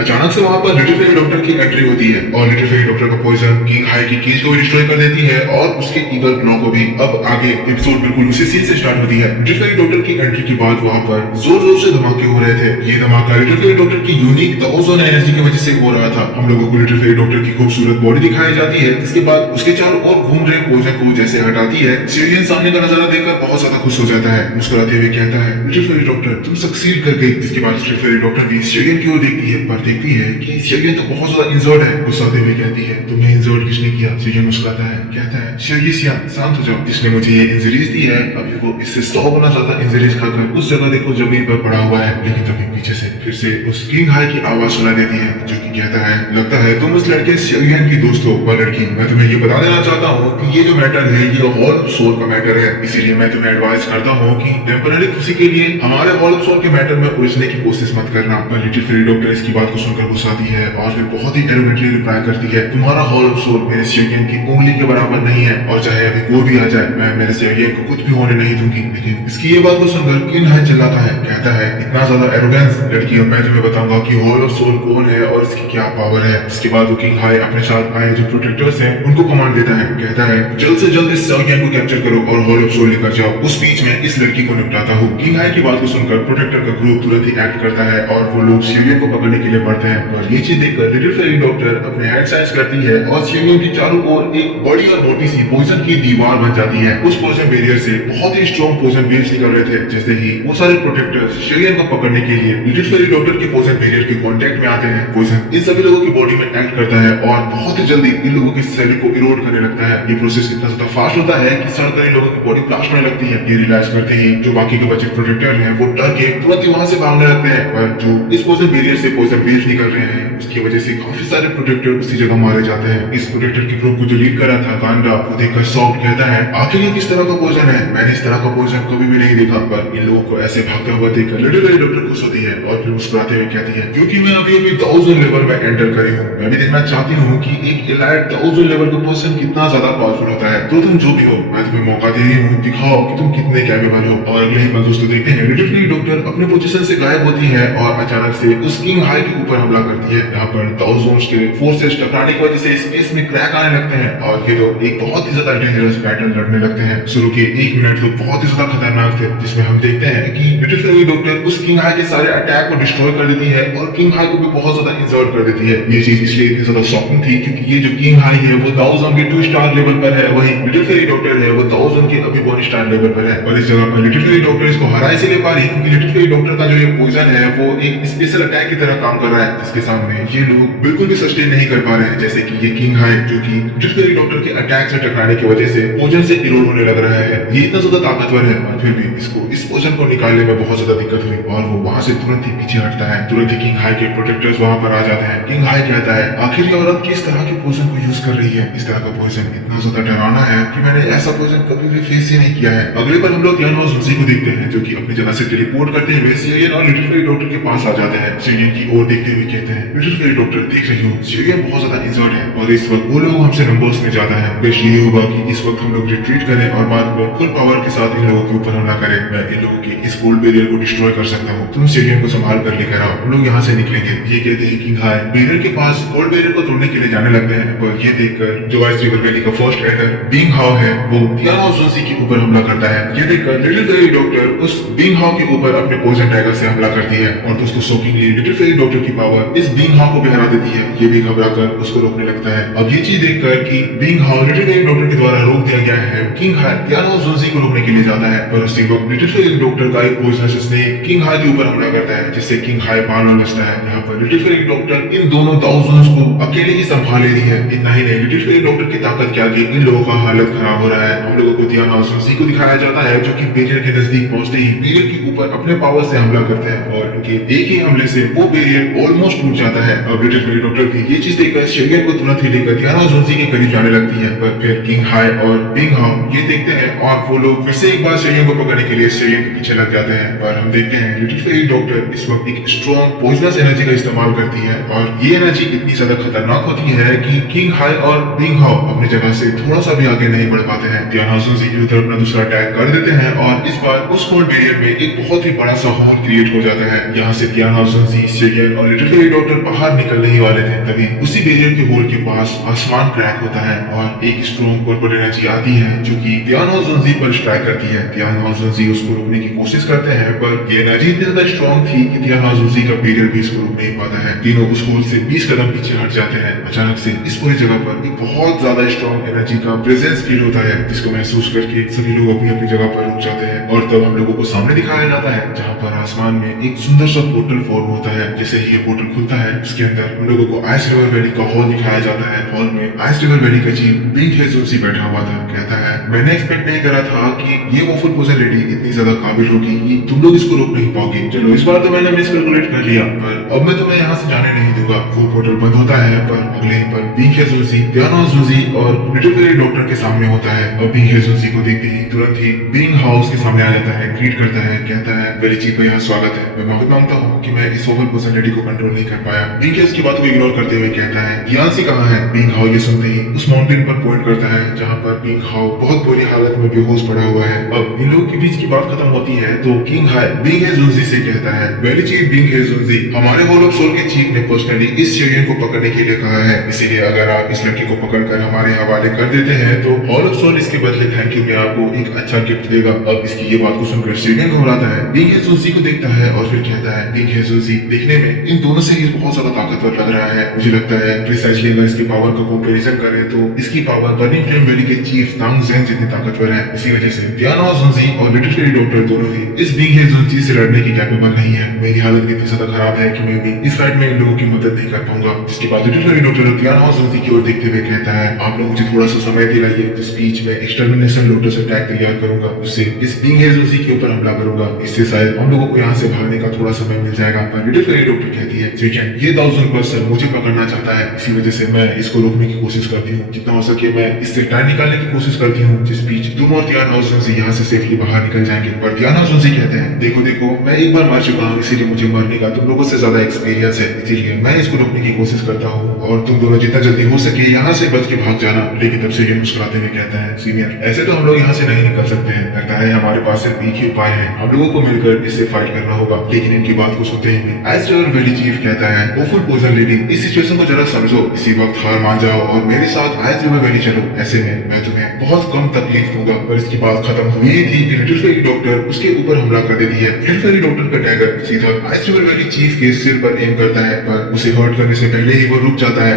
अचानक से वहाँ पर लिटिल फेरी डॉक्टर की एंट्री होती है और लिटिल फेरी डॉक्टर का पॉइजन किंग हाई की केज को भी डिस्ट्रॉय कर देती है और उसके ईगल क्लॉ को भी। अब आगे एपिसोड बिल्कुल उसी सीन से स्टार्ट होती है। लिटिल फेरी डॉक्टर की एंट्री के बाद वहाँ पर जोर जोर से धमाके हो रहे थे। ये धमाका लिटिल फेरी डॉक्टर की यूनिक द ओजोन एनर्जी की वजह से हो रहा था। हम लोगों को लिटिल फेरी डॉक्टर की खूबसूरत बॉडी दिखाई जाती है। इसके बाद उसके चारों ओर घूम रहे पॉइजन को जैसे हटाती है। सिरियन सामने का नजारा देखकर बहुत ज्यादा खुश हो जाता है। मुस्कुराते हुए कहता है, लिटिल फेरी डॉक्टर तुम सक्सीड कर गई। इसके बाद लिटिल फेरी डॉक्टर भी सिरियन की ओर देखती है पर देखती है कि सिरियन तो बहुत ज्यादा इंजर्ड है। गुस्साते हुए कहती है, तुम्हें इंजर्ड किसने किया? सिरियन मुस्कुराता है, कहता है, सिरियन शांत हो जाओ। जिसने मुझे ये इंजरीज दी है अभी वो इससे 100 गुना ज्यादा इंजरीज खाकर उस जगह देखो जमीन पर पड़ा हुआ है। लेकिन तभी पीछे से फिर से उस किंग हाई की आवाज सुना देती है जो कि कहता है, लगता है तुम उस लड़के सिरियन की दोस्त हो। वह लड़की, मैं तुम्हें ये बता देना चाहता हूँ कि ये जो मैटर है ये हॉल ऑफ सोल का मैटर है। इसीलिए मैं तुम्हें एडवाइस करता हूँ कि टेम्पररी खुशी के लिए हमारे हॉल ऑफ सोल के मैटर में उलझने की कोशिश मत करना। पर लिटिल फेरी डॉक्टर इसकी बात को सुनकर गुस्साती है और फिर बहुत ही एरोगेंटली रिप्लाई करती है, तुम्हारा हॉल ऑफ सोल मेरे सिरियन की उंगली के बराबर नहीं है और चाहे अभी कोई भी आ जाए मैं मेरे सिरियन को कुछ भी होने नहीं दूंगी। लेकिन इसकी ये बात को सुनकर किंग हाई चिल्लाता है, कहता है, इतना ज्यादा एरोगेंस लड़की, अब मैं तुम्हें बताऊंगा कि हॉल ऑफ सोल कौन है और इसकी क्या पावर है। इसके बाद वो किंग हाई अपने साथ आए जो प्रोटेक्टर्स हैं उनको कमांड देता है। कहता है, जल्द से जल्द इस सिरियन को कैप्चर करो और हॉल ऑफ सोल लेकर जाओ। उस बीच में इस लड़की को निपटाता हूँ। किंग हाई की बात को सुनकर प्रोटेक्टर का ग्रुप तुरंत ही एक्ट करता है और वो लोग सिरियन को पकड़ने के लिए बढ़ते हैं। और ये चीज देखकर लिटिल फेरी डॉक्टर अपने हैंड साइज करती है और सिरियन की चारों ओर एक बड़ी और मोटी सी पॉइजन की दीवार बन जाती है। उस पॉइजन बैरियर से बहुत ही स्ट्रॉन्ग पॉइजन वेव्स निकल रहे थे। जैसे ही वो सारे प्रोटेक्टर्स सिरियन को पकड़ने के लिए लिटिल फेरी डॉक्टर के पॉइजन बैरियर के कांटेक्ट में आते हैं, पॉइजन इन सभी लोगों की बॉडी में एक्ट करता है और बहुत ही जल्दी इन लोगों की सेल को इरोड करने लगता है। ये प्रोसेस इतना ज्यादा फास्ट होता है कि सड़कर इन लोगों की बॉडी ब्लास्ट होने लगती है। ये रियलाइज करते ही जो बाकी के बचे प्रोटेक्टर हैं वो डर के तुरंत ही वहां से भागने लगते हैं। पर जो इस पॉइजन बैरियर से पॉइजन वेव्स निकल रहे हैं उसकी वजह से काफी सारे प्रोटेक्टर उसी जगह मारे जाते हैं। इस प्रोटेक्टर के ग्रुप को जो लीड कर रहा था गांडा, वो देखकर शॉक्ड कहता है, आखिर ये किस तरह का पॉइजन है? मैंने इस तरह का पॉइजन कभी भी नहीं देखा। पर इन लोगों को ऐसे भागता हुआ देखकर लिटिल फेरी डॉक्टर खुश होती है और फिर मुस्कुराते हुए कहती है, क्योंकि मैं अभी अभी 1000 लेवल में एंटर करी हूँ, मैं भी देखना चाहती हूँ कि एक एलाइट 1000 लेवल का पर्सन कितना ज्यादा पावरफुल होता है। तो तुम जो भी हो, मैं तुम्हें मौका दे रही हूँ, दिखाओ कि तुम कितने कैपेबल हो। और अगले ही पल दोस्तों देखते हैं लिटिल फेरी डॉक्टर अपने पोजीशन से गायब होती है और अचानक से उस किंग हाई के ऊपर हमला करती है। यहाँ पर थाउजेंड्स के फोर्सेस टकराने की वजह से स्पेस में क्रैक आने लगते हैं और ये लोग एक बहुत ही ज्यादा डेंजरस बैटल लड़ने लगते हैं। शुरू के 1 मिनट तो बहुत ही ज्यादा खतरनाक थे, जिसमें हम देखते हैं कि लिटिल फेरी डॉक्टर उस किंग हाई के सारे अटैक को डिस्ट्रॉय कर देती है और किंग हाई को भी बहुत ज्यादा इंजर्ड कर देती है। ये चीज इसलिए इतनी ज्यादा शॉकिंग थी क्योंकि ये जो किंग हाई है वो 1000 के 2 स्टार लेवल पर है, वही लिटिल फेरी डॉक्टर है वो 1000 के अभी 1 स्टार लेवल पर है। और इस जगह पर लिटिल फेरी डॉक्टर इसको हरा इसलिए पा रही है क्योंकि लिटिल फेरी डॉक्टर का जो ये पॉइजन है वो एक स्पेशल अटैक की तरह काम कर रहा है, जिसके सामने ये लोग बिल्कुल भी सस्टेन नहीं कर पा रहे हैं। जैसे कि ये किंग हाई जो कि लिटिल फेरी डॉक्टर के अटैक से टकराने की वजह से पॉइजन से इरोड होने लग रहा है। ये इतना ज्यादा ताकतवर है और फिर भी इसको इस पॉइजन को निकालने में बहुत ज्यादा दिक्कत हुई और वो वहां से तुरंत ही पीछे हटता है। तुरंत ही किंग हाई के प्रोटेक्टर्स वहां पर आ जाते हैं। किंग हाई कहता है, आखिर ये औरत किस तरह के पॉइजन को यूज कर रही है? इस तरह का पॉइजन इतना ज्यादा डरावना है कि मैंने ऐसा पॉइजन कभी भी फेस ही नहीं किया है। अगले पर हम लोग यानो जुजी को देखते हैं जो कि अपनी जगह से टेलीपोर्ट करते हुए सिरियन और लिटिल फेरी डॉक्टर के पास आ जाते हैं। सिरियन की ओर देखते हुए कहते हैं, लिटिल फेरी डॉक्टर देख रही हो सिरियन बहुत ज्यादा इंजर्ड है और इस वक्त वो लोग हमसे नंबर्स में ज्यादा है। बेस्ट ये होगा कि इस वक्त हम लोग रिट्रीट करें और बाद में फुल पावर के साथ इन लोगों के ऊपर हमला करें। मैं इन लोगों की इस गोल्ड बैरियर को डिस्ट्रॉय कर सकता हूँ, तुम सिरियन को संभाल कर लेकर आओ, हम लोग यहाँ से निकलेंगे। ये कहते हैं किंग हाई बैरियर के पास गोल्ड बैरियर को तोड़ने के लिए जाने लगते हैं और ये देखकर जो आइस रिवर वैली का फर्स्ट एंडर बिंग हाउ है वो यानो जुजी के ऊपर हमला करता है। ये देखकर लिटिल फेरी डॉक्टर उस बिंग हाउ के ऊपर अपने पॉइजन टाइगर से हमला करती है और दोस्तों शॉकिंगली लिटिल फेरी डॉक्टर की पावर इस बिंग हाउ को भी हरा देती है। ये भी घबराकर उसको रोकने लगता है। अब ये चीज देखकर कि being how little fairy doctor के द्वारा रोक दिया गया है, किंग हाई यानो जुजी को रोकने के लिए जाता है पर उसी वक्त लिटिल फेरी डॉक्टर का एक पॉइजनस स्नेक किंग हाई के ऊपर हमला करता है जिससे किंग हाई बानर बचता है। यहाँ पर लिटिल फेरी डॉक्टर इन दोनों थाउजेंड्स को अकेले ही संभाल ले रही है। इतना ही नहीं, लिटिल फेरी डॉक्टर की ताकत के आगे इन लोगों का हालत खराब हो रहा है। हम लोगों को यानो जुजी को दिखाया जाता है जो कि बैरियर के नजदीक पहुंचते ही बैरियर के ऊपर अपने पावर से हमला करते हैं और उनके एक ही हमले से वो बैरियर ऑलमोस्ट टूट जाता है। अब लिटिल फेरी डॉक्टर भी ये चीज देखकर सिरियन को तुरंत ही लेकर यानो जुजी के करीब जाने लगती है पर फिर किंग हाई और बिंग हाउ ये देखते हैं और वो लोग फिर से एक बार सिरियन को पकड़ने के लिए सीरियन के पीछे लग जाते हैं। पर हम देखते हैं लिटिल फेरी डॉक्टर इस वक्त एक स्ट्रॉन्ग पॉइजनस एनर्जी का इस्तेमाल करती है और ये एनर्जी इतनी ज्यादा खतरनाक होती है कि किंग हाई और बिंग हाउ अपनी जगह से थोड़ा सा भी आगे नहीं बढ़ पाते हैं। टियाना जुनजी की तरफ अपना दूसरा अटैक कर देते हैं और इस बार उस कोल्ड बैरियर में एक बहुत ही बड़ा सा होल क्रिएट हो जाता है। यहाँ से टियाना जुनजी, सीरियन और लिटिल फेरी डॉक्टर बाहर निकलने ही वाले थे, तभी उसी बैरियर के होल के पास आसमान क्रैक होता है और एक स्ट्रॉन्ग पर्पल एनर्जी आती है जो कि टियाना जुनजी पर स्ट्राइक करती है। टियाना जुनजी उसको रोकने की कोशिश करते हैं पर ये एनर्जी इतनी ज्यादा स्ट्रॉन्ग थी कि टियाना जुनजी का बैरियर भी इसको रोक नहीं पाता है। तीनों उस होल से 20 कदम पीछे हट जाते हैं। अचानक से इस पूरी जगह पर एक बहुत ज्यादा स्ट्रॉन्ग एनर्जी का प्रेजेंस फील होता है, जिसको महसूस करके सभी लोग अपनी अपनी जगह पर रुक जाते हैं और तब हम लोगों को सामने दिखाया जाता है जहाँ पर आसमान में एक सुंदर सा पोर्टल फॉर्म होता है। जैसे ही ये पोर्टल खुलता है उसके अंदर हम लोगों को आइस रिवर वैली का हॉल दिखाया जाता है। हॉल में आइस रिवर वैली का चीफ बिंग हेजुनसी बैठा हुआ था। कहता है, मैंने एक्सपेक्ट नहीं करा था कि ये वॉफल पोजर लेडी इतनी ज्यादा काबिल होगी कि तुम लोग इसको रोक नहीं पाओगे। चलो इस बार तो मैंने मिसकैलकुलेट कर लिया, पर अब मैं तुम्हें यहाँ से जाने नहीं दूंगा। वो पोर्टल बंद होता है पर अगले ही पर बिंग हेजुनसी, टियाना जुनजी और लिटिल फेरी डॉक्टर के सामने होता है और बिंग हेजुनसी को देखते ही तुरंत ही बिंग हाउस के सामने आ जाता है, ग्रीट करता है, कहता है, वेली चीफ का यहाँ स्वागत है। मैं माफी मांगता हूँ कि मैं इस वॉफल पोजर लेडी को कंट्रोल नहीं कर पाया। बिंग इसकी बात को इग्नोर करते हुए कहता है, यान्सी कहाँ है? बिंग हाउ ये सुनते ही उस माउंटेन पर पॉइंट करता है जहाँ पर बिंग हाउ बहुत बुरी हालत में बेहोश पड़ा हुआ है। अब इन लोगों के बीच की बात खत्म होती है तो किंग हाई बिंग हेजुनजी से कहता है, वेली चीफ बिंग हेजुनजी, हमारे हॉल ऑफ सोल के चीफ ने पर्सनली इस चिड़ियन को पकड़ने के लिए कहा है, इसीलिए अगर आप इस लड़की को पकड़कर हमारे हवाले कर देते हैं तो हॉल ऑफ सोल इसके बदले थैंक यू में आपको एक अच्छा गिफ्ट देगा। अब इसकी ये बात को सुनकर चिड़ियन घबराता है, बिंग हेजुनजी को देखता है और फिर कहता है, बिंग हेजुनजी, देखने में इन दोनों से ये बहुत ज्यादा ताकतवर लग रहा है। मुझे लगता है प्रिसाइजली अगर इसकी पावर का कंपैरिजन करें तो इसकी पावर बर्निंग फ्लेम वैली के चीफ तांग ज़ेन जितनी ताकतवर है। इसी वजह से टियाना जुनजी और लिटिल फेरी डॉक्टर दोनों ही इस बिंग हेजुनजी से लड़ने की कैपेबल नहीं है। मेरी हालत इतनी ज्यादा खराब है कि मैं भी इस फाइट में इन लोगों की मदद नहीं कर पाऊंगा। जिसके बाद लिटिल फेरी डॉक्टर टियाना जुनजी की ओर देखते हुए कहता है, आप लोग मुझे थोड़ा सा समय दिलाइए, जिस बीच में एक्सटर्मिनेशन लोटस अटैक तैयार करूंगा, उससे इस बिंग हेजुनजी के ऊपर हमला करूंगा। इससे शायद हम लोगों को यहाँ से भागने का थोड़ा समय मिल जाएगा। पर लिटिल फेरी डॉक्टर कहती है, ठीक है, ये 1000% मुझे पकड़ना चाहता है, इसी वजह से मैं इसको रोकने की कोशिश करती हूँ। जितना हो सके मैं इससे टाइम निकालने की कोशिश करती हूँ, जिस बीच तुम और टियाना जुनजी यहाँ से सेफली बाहर निकल जाएंगे। पर टियाना जुनजी कहते हैं, देखो देखो, मैं एक बार मर चुका हूँ, इसीलिए मुझे मरने का तुम लोगों से ज्यादा एक्सपीरियंस है, इसीलिए मैं इसको रोकने की कोशिश करता हूँ और तुम दोनों जितना जल्दी हो सके यहाँ से बच के भाग जाना। लेकिन तब से ये मुस्कुराते हुए कहता है, सीनियर, ऐसे तो हम लोग यहाँ से नहीं निकल सकते हैं, लगता है हमारे पास सिर्फ एक ही उपाय है, हम लोगों को मिलकर इससे फाइट करना होगा। लेकिन इनकी बात को सुनते ही आइस रिवर वैली चीफ कहता है, वॉफल पोजर लेडी, इस सिचुएशन को जरा समझो, इसी वक्त हार मान जाओ और मेरे साथ आइस रिवर वैली चलो, ऐसे में मैं तुम्हें बहुत कम तकलीफ दूंगा। पर इसकी बात खत्म हुई थी कि लिटिल फेरी डॉक्टर उसके ऊपर हमला कर देती है। लिटिल फेरी डॉक्टर का डैगर सीधा आइस रिवर वैली चीफ के सिर पर एम करता है, पर उसे हर्ट करने से पहले ही वो रुक जाता है।